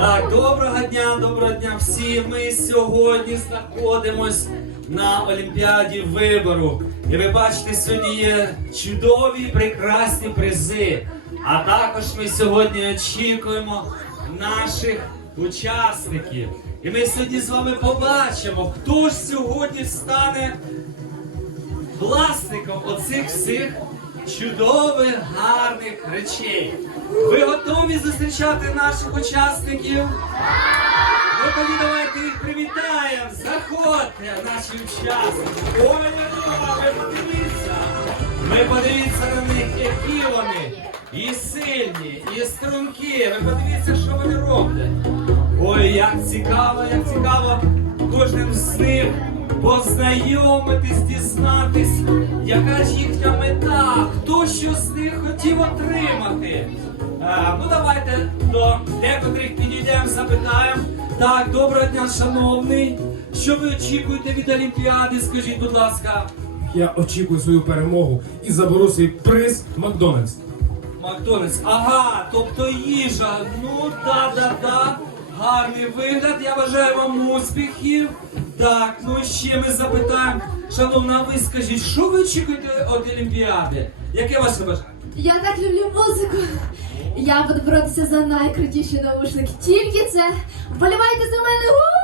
Так, доброго дня, доброго дня всім. Ми сьогодні знаходимось на Олімпіаді вибору. І ви бачите, сьогодні є чудові прекрасні призи. А також ми сьогодні очікуємо наших учасників. І ми сьогодні з вами побачимо, хто ж сьогодні стане власником оцих всіх чудових гарних речей. Ви готові зустрічати наших учасників? Ну тоді давайте їх привітаємо. Заходьте, наші учасники. Ой, ви подивіться. Ви подивіться на них, які вони. І сильні, і стрункі. Ви подивіться, що вони роблять. Ой, як цікаво, як цікаво кожним з них познайомитись, дізнатись, яка ж їхня мета, що з них хотів отримати. Е, ну давайте до декотрих підійдемо, запитаємо. Так, доброго дня, шановний. Що ви очікуєте від Олімпіади? Скажіть, будь ласка. Я очікую свою перемогу і заберу свій приз Макдональдс. Макдональдс. Ага, тобто їжа. Ну да-да-да. Гарний вигляд. Я бажаю вам успіхів. Так, ну і ще ми запитаємо. Шановна, ви скажіть, що ви очікуєте від Олімпіади? Яке ваше бажання? Я так люблю музику. Я буду боротися за найкрутіші наушники. Тільки це. Вболівайте за мене. У!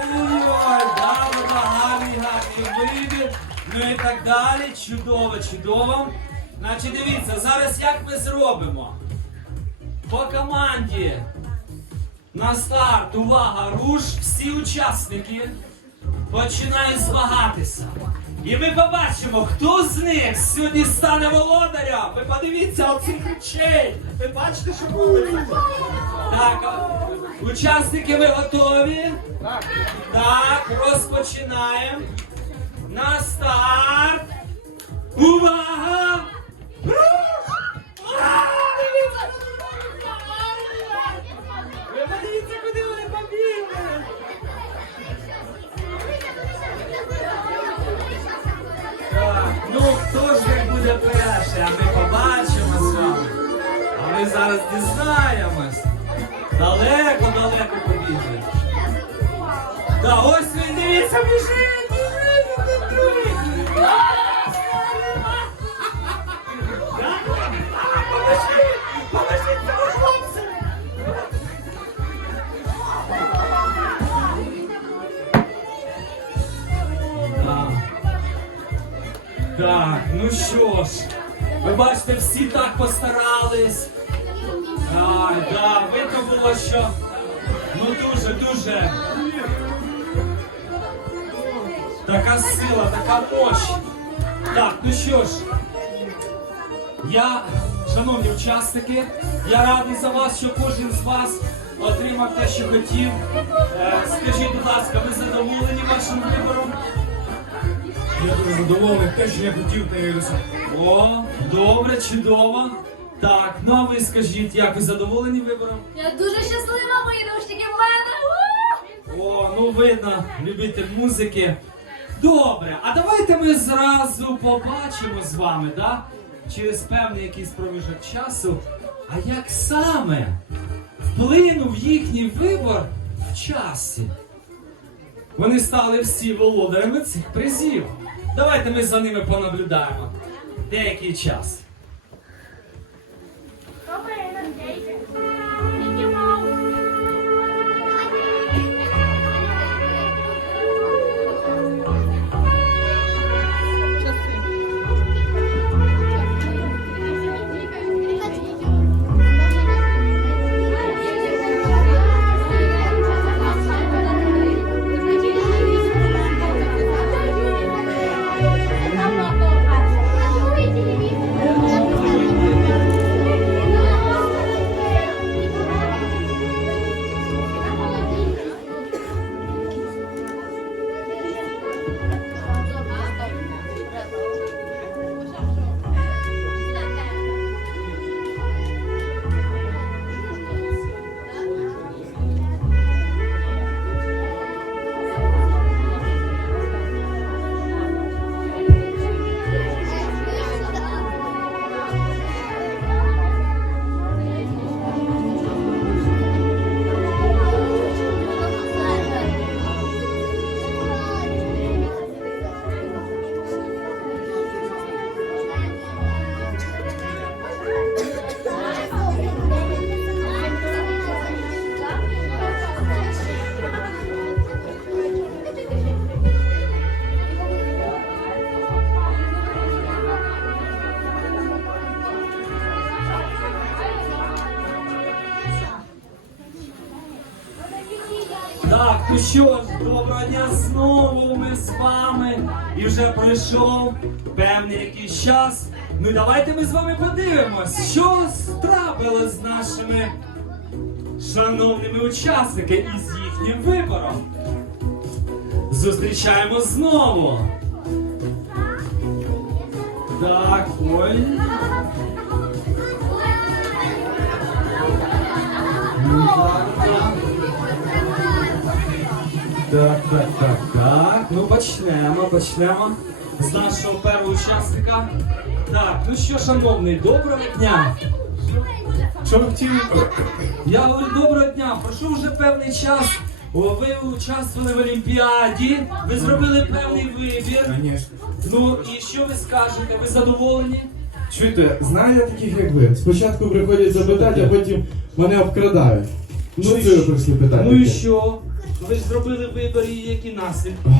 Ой-ой-ой, да-да-да, гарний, гарний вибір. Ну і так далі. Чудово, чудово. Значить, дивіться, зараз як ми зробимо? По команді. На старт, увага, руш, всі учасники починають змагатися. І ми побачимо, хто з них сьогодні стане володарем. Ви подивіться оцих речей. Ви бачите, що робиться? Так, учасники, ви готові? Так. Так, розпочинаємо. На старт. Увага! Ми зараз дізнаємось. Далеко-далеко побігли. Та ось він, дивіться, біжить! біжить, біжить, Поможіть! Поможіть цьому хлопцю! Так. Так, ну що ж, ви бачите, всі так постарались. Так, да, видно було, що ну дуже, дуже така сила, така мощь. Так, ну що ж, я, шановні учасники, я радий за вас, що кожен з вас отримав те, що хотів. Е, скажіть, будь ласка, ви задоволені вашим вибором? Я дуже задоволений те, що я хотів, та я. О, добре, чудово. Так, ну а ви скажіть, як ви задоволені вибором? Я дуже щаслива, мої наушники в мене. О, ну видно, любитель музики. Добре, а давайте ми зразу побачимо з вами, да? через певний якийсь проміжок часу, а як саме вплинув їхній вибор в часі. Вони стали всі володарями цих призів. Давайте ми за ними понаблюдаємо деякий час. Так, ну що ж, доброго дня знову ми з вами. І вже пройшов певний якийсь час. Ну і давайте ми з вами подивимось, що трапилось з нашими шановними учасниками із їхнім вибором. Зустрічаємо знову. Так, ой. Ну, так, так. Так, так, так, так. Ну почнемо, почнемо з нашого першого учасника. Так, ну що, шановний, доброго дня. Я говорю, доброго дня. Пройшов вже певний час. О, ви участвували в Олімпіаді, ви зробили певний вибір. Конечно. Ну і що ви скажете? Ви задоволені? Чуєте, знаю я таких як ви. Спочатку приходять запитати, а потім мене обкрадають. Ну Ну і що? прийшли питати. Ну і таке. що? Ви ж зробили вибір і які наслідки?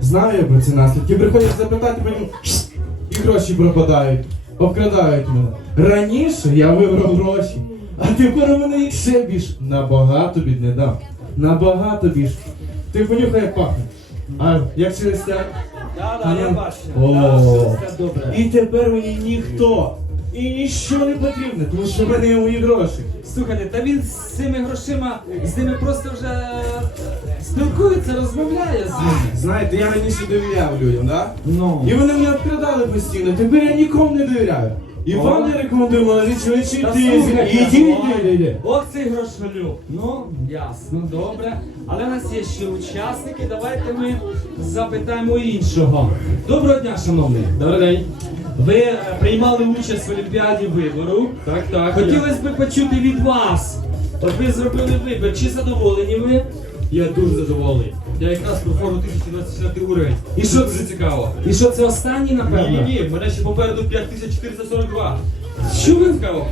Знаю я про ці наслідки. Приходять запитати, потім шст, і гроші пропадають. Обкрадають мене. Раніше я вибрав гроші, а тепер у мене їх ще більш. Набагато бід не дам. Набагато більш. Ти понюхай, як пахне. А як через те? Так, так, я Ну. бачу. О. Так, все добре. І тепер мені ніхто. І ніщо не потрібно, тому що в мене є мої гроші. Слухайте, та він з цими грошима, з ними просто вже е, спілкується, розмовляє з ними. Знаєте, я раніше довіряв людям, да? Ну. І вони мене обкрадали постійно. Тепер я нікому не довіряю. І О. вам не рекомендую, молоді чоловічі, Та слухайте, Ідіть, ой, йди, йди. Ох, цей грошолюб. Ну, ясно, добре. Але в нас є ще учасники. Давайте ми запитаємо іншого. Доброго дня, шановний. Добрий день. Ви е, приймали участь в Олімпіаді вибору. Так, так. Хотілося б почути від вас. От ви зробили вибір. Чи задоволені ви? Я дуже задоволений. Я якраз проходжу 1024 уровень. І що дуже цікаво? І що це останній, напевно? Ні, ні, ні, мене ще попереду 5442. Що ви Цікаво.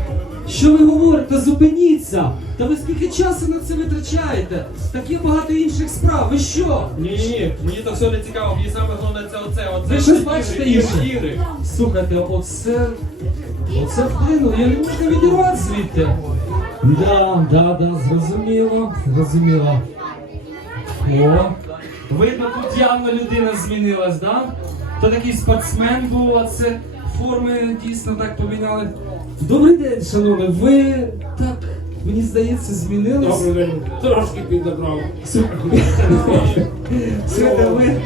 Що ви говорите? Зупиніться! Та ви скільки часу на це витрачаєте? Так є багато інших справ. Ви що? Ні, ні, ні, мені то все не цікаво, мені саме головне це оце, оце. Ви щось бачите інше? Слухайте, оце. Оце вплинуло, я не можу відірвати звідти. Да, да, да, зрозуміло, зрозуміло. О, видно, тут явно людина змінилась, да? То такий спортсмен був, а це форми дійсно так поміняли. Добрий день, шановний, ви так, мені здається, змінились. Добрий день. Трошки піднабрав. Слухайте, ви,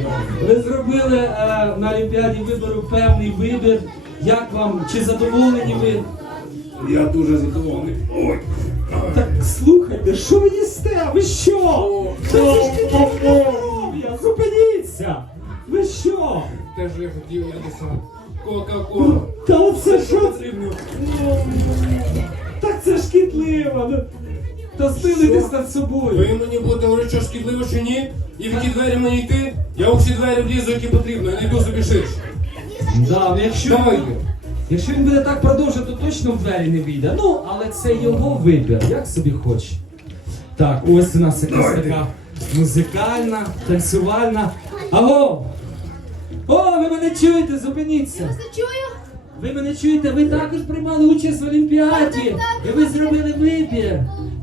ви зробили е, на Олімпіаді вибору певний вибір. Як вам? Чи задоволені ви? Я дуже задоволений. Ой. Так слухайте, що ви їсте? Ви що? Та це ж тільки здоров'я! Зупиніться! Ви що? Те, що я хотів, я досяг. Кока-кола. Та оце що? Потрібно. Так це шкідливо! Ну, та стилитесь над собою. Ви мені будете говорити, що шкідливо, що ні? І в які двері мені йти? Я у всі двері влізу, які потрібно, і не йду собі ширше. Да, ну якщо, Давайте. якщо він буде так продовжувати, то точно в двері не вийде. Ну, але це його вибір, як собі хоче. Так, ось у нас якась така музикальна, танцювальна. Аго! О, ви мене чуєте, зупиніться! Я Вас не чую? Ви мене чуєте, ви також приймали участь в Олімпіаді. І ви зробили вибір.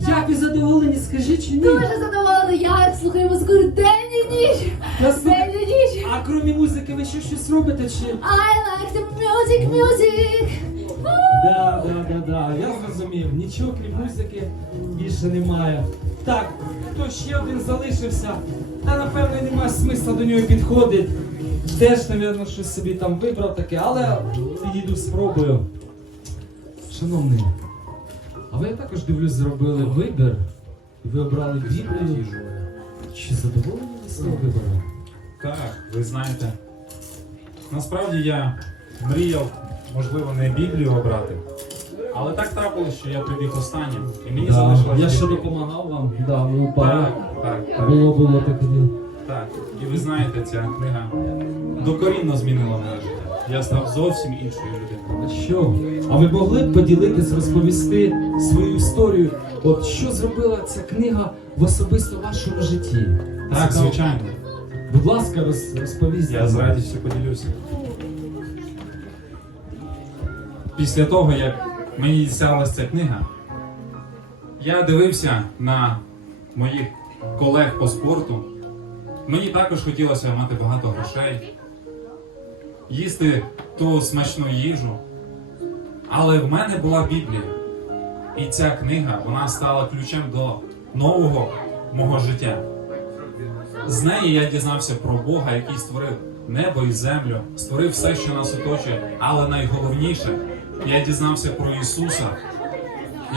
Як ви задоволені, скажіть чи ні? Дуже задоволена. Я слухаю музику день і ніч. День і ніч. А крім музики, ви ще щось робите чи? I like the music, music. Да, да, да, да. Я зрозумів. Нічого крім музики більше немає. Так, хто ще один залишився? Та напевно немає смисла до нього підходити. Теж, мабуть, щось собі там вибрав таке, але підійду спробую. Шановний, а ви я також дивлюсь, зробили вибір. І ви обрали Біблію. Чи задоволені ви з цього вибору? Так, ви знаєте. Насправді я мріяв, можливо, не Біблію обрати. Але так трапилось, що я прибіг останнім. І мені Да, залишилось. я ще допомагав вам. Да, ви упали. Так, так, так, Було, було таке діло. Так. І ви знаєте, ця книга докорінно змінила моє життя. Я став зовсім іншою людиною. А що? А ви могли б поділитись, розповісти свою історію? От що зробила ця книга в особисто вашому житті? Так, Цікаво. звичайно. Будь ласка, роз, розповість. Я з радістю поділюся. Після того, як мені дісталася ця книга, я дивився на моїх колег по спорту. Мені також хотілося мати багато грошей, їсти ту смачну їжу. Але в мене була Біблія. І ця книга вона стала ключем до нового мого життя. З неї я дізнався про Бога, який створив небо і землю, створив все, що нас оточує. Але найголовніше, я дізнався про Ісуса,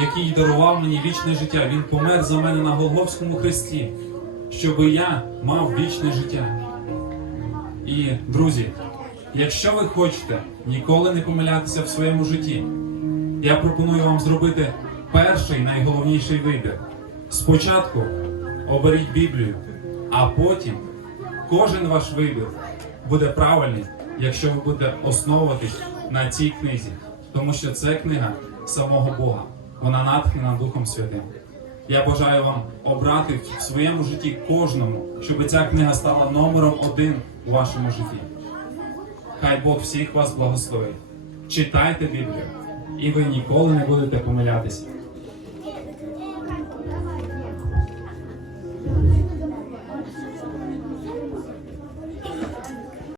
який дарував мені вічне життя. Він помер за мене на Голговському хресті, щоб я мав вічне життя. І, друзі, якщо ви хочете ніколи не помилятися в своєму житті, я пропоную вам зробити перший найголовніший вибір. Спочатку оберіть Біблію, а потім кожен ваш вибір буде правильний, якщо ви будете основуватись на цій книзі, тому що це книга самого Бога. Вона натхнена Духом Святим. Я бажаю вам обрати в своєму житті кожному, щоб ця книга стала номером один у вашому житті. Хай Бог всіх вас благословить. Читайте Біблію, і ви ніколи не будете помилятися.